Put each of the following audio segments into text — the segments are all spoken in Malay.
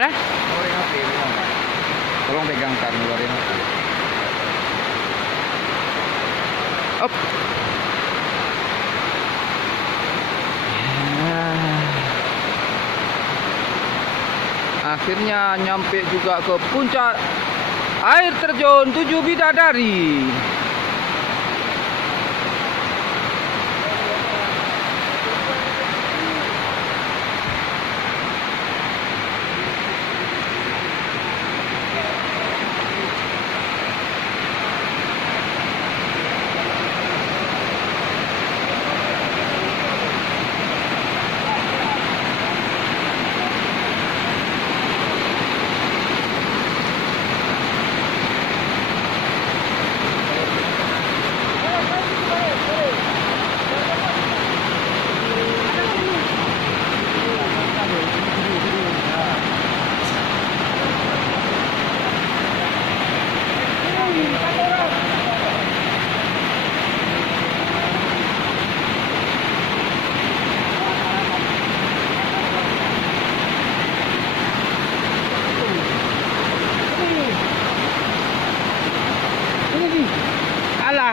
Mana? Ngeluarin api memang. Tolong pegangkan ngeluarin api. Op. Akhirnya nyampe juga ke puncak air terjun 7 Bidadari.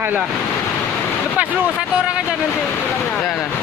Alah. Lepas dulu satu orang aja nanti pulangnya. Ya, nah.